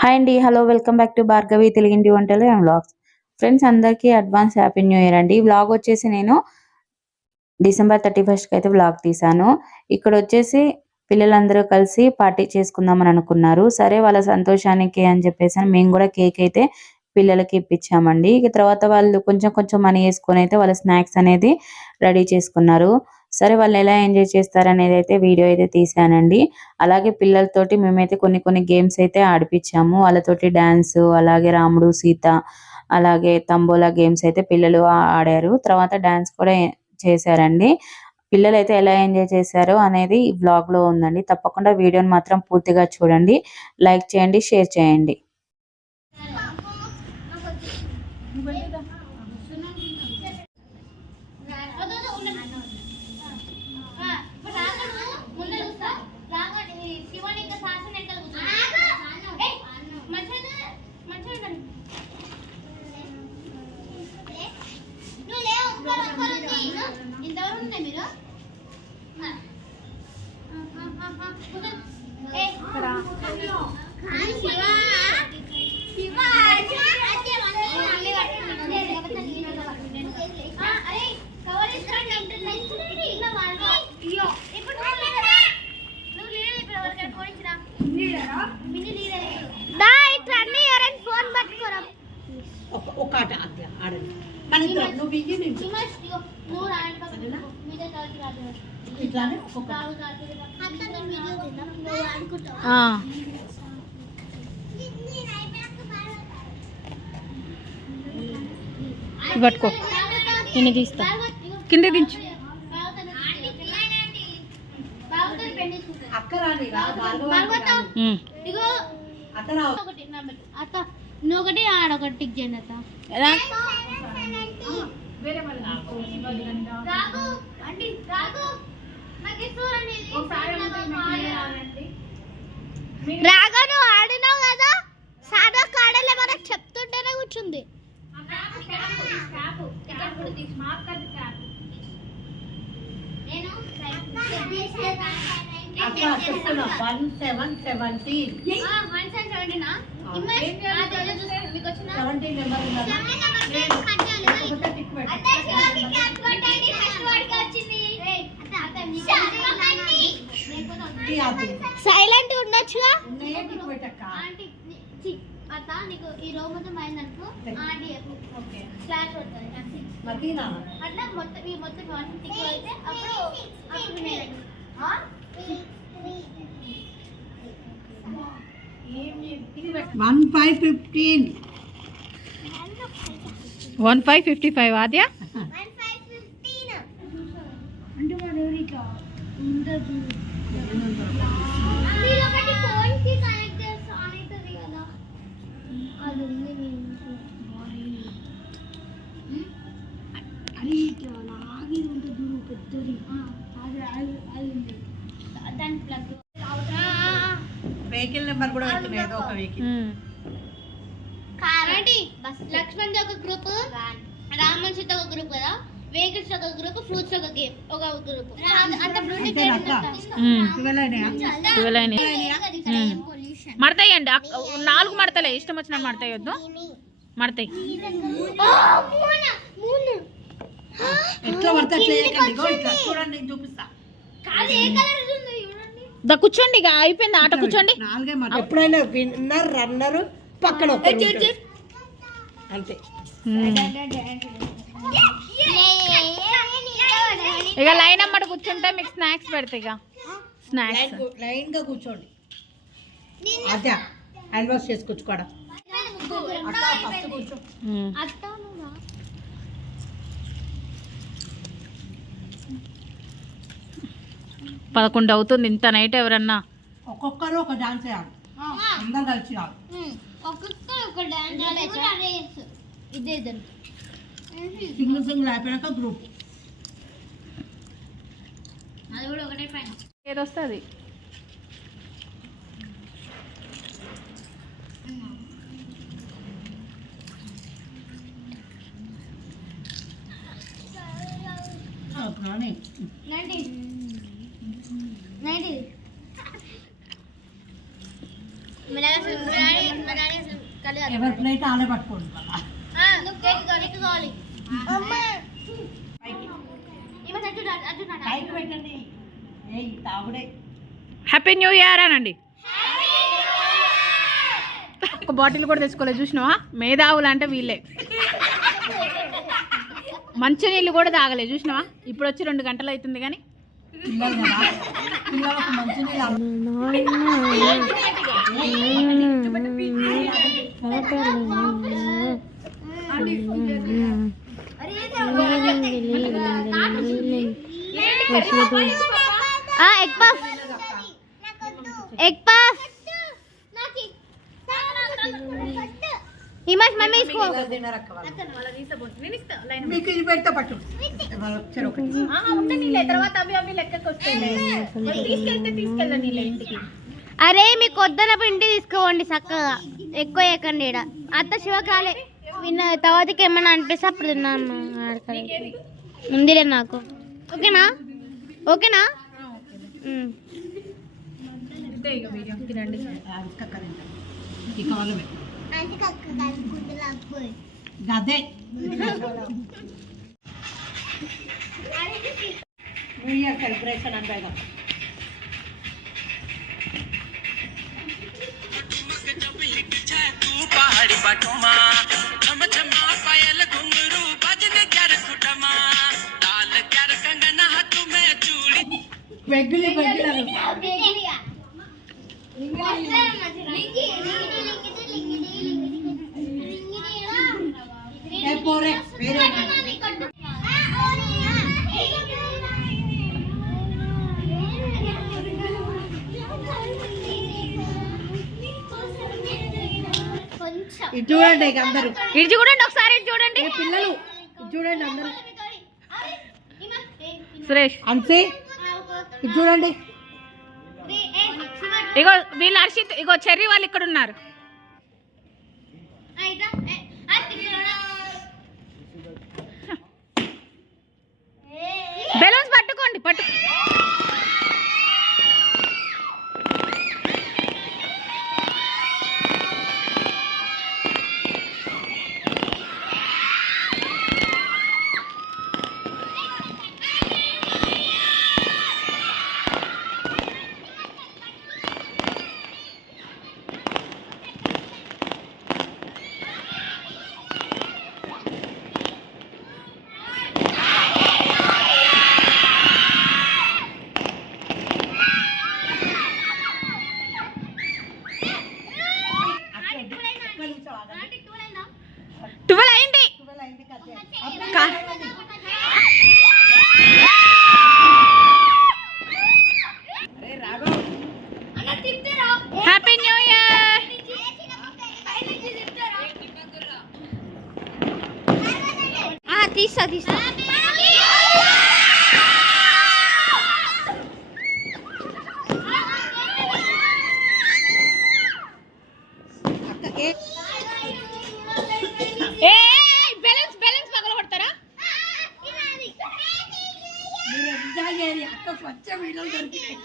Hi అండి hello welcome back to Bhargavi తెలుగింటి వంటలు అండ్ వ్లాగ్స్ ఫ్రెండ్స్ అందరికీ అడ్వాన్స్ హ్యాపీ న్యూ ఇయర్ అండి. వ్లాగ్ వచ్చేసి నేను డిసెంబర్ థర్టీ ఫస్ట్ అయితే వ్లాగ్ తీసాను. ఇక్కడ వచ్చేసి పిల్లలందరూ కలిసి పార్టీ చేసుకుందామని అనుకున్నారు. సరే వాళ్ళ సంతోషానికి అని చెప్పేసి మేము కూడా కేక్ అయితే పిల్లలకి ఇప్పించామండి. ఇక తర్వాత వాళ్ళు కొంచెం కొంచెం మనీ వేసుకొని అయితే వాళ్ళ స్నాక్స్ అనేది రెడీ చేసుకున్నారు. సరే వాళ్ళు ఎలా ఎంజాయ్ చేస్తారు అనేది అయితే వీడియో అయితే తీసానండి అలాగే పిల్లలతోటి మేమైతే కొన్ని కొన్ని గేమ్స్ అయితే ఆడిపించాము వాళ్ళతోటి డ్యాన్స్ అలాగే రాముడు సీత అలాగే తంబోలా గేమ్స్ అయితే పిల్లలు ఆడారు తర్వాత డ్యాన్స్ కూడా చేశారండి పిల్లలు అయితే ఎలా ఎంజాయ్ చేశారో అనేది ఈ బ్లాగ్లో ఉందండి తప్పకుండా వీడియోని మాత్రం పూర్తిగా చూడండి లైక్ చేయండి షేర్ చేయండి ఒక ఒక ఆట అట్లా ఆడండి మన ఇద్దరం నువ్వు బియ్యి నేను ఇట్లానే ఒక్కొక్క పట్టుకో. నేను తీస్తా. కింద దించు. నువ్వు ఒకటి ఆడొకటి టిక్ చేయండి అత్త. రాగు అండి రాగు. నాకు ఇస్తురండి రాగా నువ్వు ఆడినావు కదా? సాదా కాడలే మనకు చెప్తుంటేనే కూర్చుంది. అక్క చెప్తున్నా one seven seventeen. Seventeen? Number silent ఉండొచ్చుగా? అత్త నీకు ఈ రో మొత్తం అయిందనుకో ఆంటీ క్లాస్ పడుతుంది అట్లా మొత్తం ఈ మొత్తం వాటర్ టిక్ అయితే అప్పుడు అప్పుడు one five fifteen one five fifty five ఆద్య అంటే మరి ఎవరికా ఉండదు మీరు ఒకటి ఫోన్ కి కనెక్ట్ చేస్తే ఆన్ అవుతుంది కదా అది ఉంది మీ ఇంట్లో అది ఇట్లా లాగి ఉంటుంది చూడు పెద్దది అది అది అది ఉంది దాని ప్లగ్ వెహికల్ నెంబర్ కూడా పెట్టిన ఏదో ఒక వెహికల్ కారండి లక్ష్మణ్ ఒక గ్రూప్ రామన్ సీత ఒక గ్రూప్ కదా? వెహికల్స్ ఒక గ్రూప్ ఫ్రూట్స్ ఒక గేమ్ ఒక గ్రూప్? మడతాయండి నాలుగు మడతలే. ఇష్టం వచ్చిన మడతాయొద్దు మడతాయి ఎట్లా. ఇగో ఇట్లా. చూడండి నేను చూపిస్తా. కాదు ఏ కలర్ ఉంది? చూడండి. దా కూర్చోండి ఇక. అయిపోయింది. ఆట కూర్చోండి. ఎప్పుడైనా విన్నర్ రన్నర్ పక్కన. అంతే. ఇక లైన్ అమ్మట కూర్చుంటే మీకు స్నాక్స్ పెడతాయి ఇక. స్నాక్స్. లైన్ గు- లైన్గా కూర్చోండి. అదే హ్యాండ్ వాష్ చేసుకొచ్చుకోడ? అక్క ఫస్ట్ కూర్చో. పదకొండు అవుతుంది ఇంత నైట్ ఎవరన్నా? ఒక్కొక్కరు ఒక డాన్స్ అందరు కలిసి ఇదే ఇద్దరు. సింగిల్ సింగిల్ అయిపోయాక గ్రూప్ అది కూడా ఒకటే పైన. ఏదొస్తుంది రాని నైన్టీ నైన్టీ ఎవరి ప్లేట్ ఆలే పట్టుకోండి హ్యాపీ న్యూ ఇయర్ అనండి ఒక బాటిల్ కూడా తెచ్చుకోలేదు చూసినావా మేధావులు అంటే వీళ్ళే మంచినీళ్ళు కూడా తాగలేదు చూసినావా ఇప్పుడు వచ్చి రెండు గంటలు అవుతుంది కానీ మంచి egg puff egg puff image mummy ఇసుకో తినరక్క వాళ్ళు మీకు ఇది పెడితే పట్టు వాళ్ళు వచ్చారు ఒకటి తర్వాత అవి అవి లెక్కకు వస్తాయి తీసుకెళ్తే తీసుకెళ్ళండి ఇంటికి అరే మీకు వద్దనప్పుడు ఇంటికి తీసుకోండి చక్కగా. ఎక్కువ వేయకండి ఈడ. అత్త శివకాలే విన్న తర్వాతకి ఏమన్నా అనిపిస్తే అప్పుడు తిన్నాను. ఉందిలే నాకు. ఓకేనా? ఓకేనా? సెలబ్రేషన్ అంటే સાડી પાટોમાં છમછમા પાયલ ઘુંઘરુ બજને ક્યાર ખુટમાં તાલ ક્યાર કંગન હાથ મે ચૂડી વેગલી વેગલા પોરે చూడండి ఇక అందరూ. ఇటు చూడండి ఒకసారి ఇటు చూడండి. పిల్లలు చూడండి అందరూ. సురేష్. అన్సీ ఇది చూడండి. ఇగో వీళ్ళు హర్షిత్ ఇగో చెర్రీ వాళ్ళు ఇక్కడ ఉన్నారు. బెలూన్స్ పట్టుకోండి పట్టు ట్వెల్వ్ అయింది కా- హ్యాపీ న్యూ ఇయర్ తీస్తా తీస్తా అక్కకి ఏ బెలూన్స్ బెలూన్స్ పగలగొడతారా మీరు ఎంజాయ్ చేయాలి అక్క కొంచెం వీడియోలు దొరికినాయి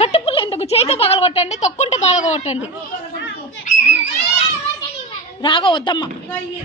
కట్టుపుల్ల ఎందుకు చేతితో పగలగొట్టండి తొక్కుంటే పగలగొట్టండి రాగా వద్దమ్మా ఇంకా ఇవి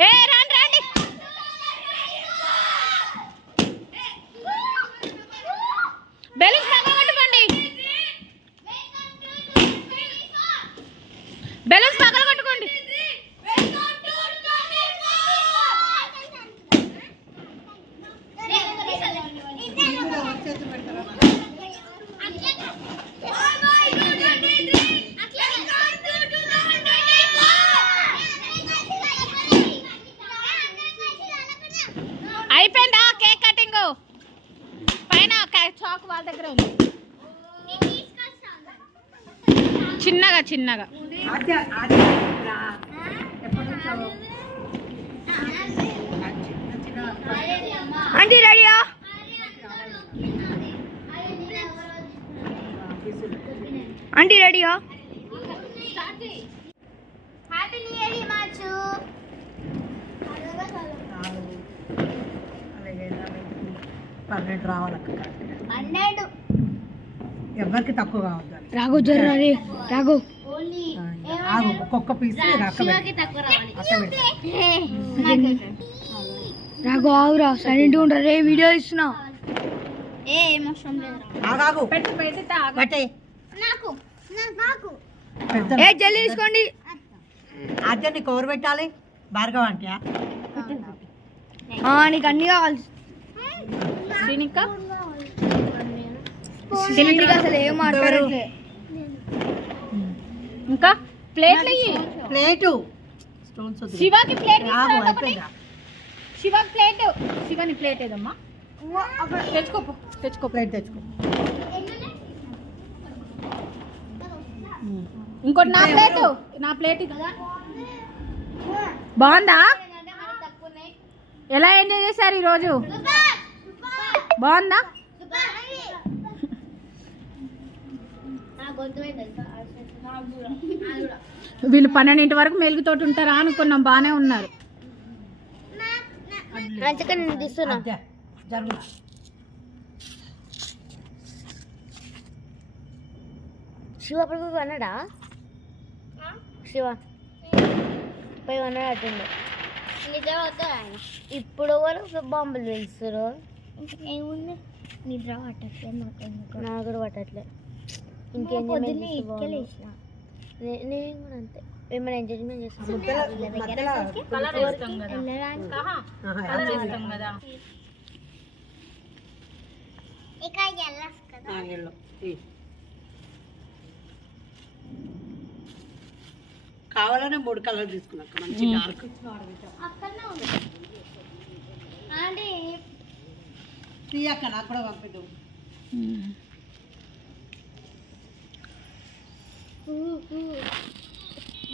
ఏ రాండి రాండి బెలూన్స్ పగలగొట్టుకోండి బెలూన్స్ పగలగొట్టుకోండి కూడా వచ్చేసి పెట్టరా అయిపోయిందా కేక్ కటింగ్ పైన క- చాక్ వాళ్ళ దగ్గర ఉంది చిన్నగా చిన్నగా. ఆంటీ రెడీయా? ఆంటీ రెడీయా? హ్యాపీ న్యూ ఇయర్ హిమాచు పన్నెండు రావాలక్క. పన్నెండు. ఎవరికి తక్కువ కావద్దు. రాఘు జర్ర రాఘు ఆగు ఒక్కొక్క పీస్ రాఘు ఆగురా సైలెంట్ ఉండరా? రే వీడియో ఇస్తున్నా. ఏ ఏమవసరం లేదు. ఆగాగు పెట్టు పెట్టి పట్టే నాకు నాకు పెడతాను. ఏ జల్లి తీసుకోండి. ఆద్య నీకు ఎవరు పెట్టాలి? భార్గవ అంటే నీకు అన్ని కావాలి. అసలు ఏం మాట్లాడట్లే. ఇంకా ప్లేట్లు ప్లేటు. స్టోన్స్ వద్దు. శివకి ప్లేట్ శివకి ప్లేట్. శివని ప్లేట్ ఏదమ్మా? తెచ్చుకో పో, తెచ్చుకో ప్లేట్ తెచ్చుకో. ఇంకోటి నా ప్లేట్. నా ప్లేట్. బాగుందా? ఎలా ఎంజాయ్ చేశారు ఈరోజు? బాగుందా? వీళ్ళు పన్నెండింటి వరకు మెలుగుతోటి ఉంటారా అనుకున్నాం బాగానే ఉన్నారు. శివ అప్పుడు అన్నాడా? శివ. పోయి అన్నాడు అట్టుండే నిద్ర ఆయన ఇప్పుడు ఎవరు బాంబులు వేస్తారు ఏముంది? నిద్ర పట్టట్లేదు నాకు కూడా పట్టట్లే. ఇంకేం నేను కూడా అంతే. ఏమైనా ఎంజాయ్మెంట్ ఎల్లో. కావాలనే మూడు కలర్ తీసుకున్నాక మంచి డార్క్ తీయక్క నాకు కూడా పంపిద్దు.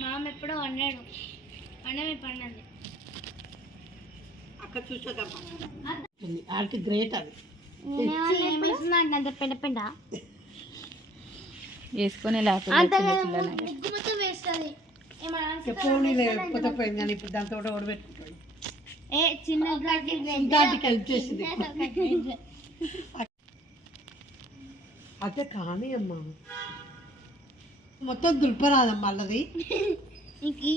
మామ ఎప్పుడో అన్నాడు అన్నమే పండండి అక్క చూసేదమ్మా ఆడికి గ్రేట్ అది. అంత వేసుకొని ఏ చిన్న అదే కానీ అమ్మా. మొత్తం దుల్పరాదమ్మా అల్లది. మంచి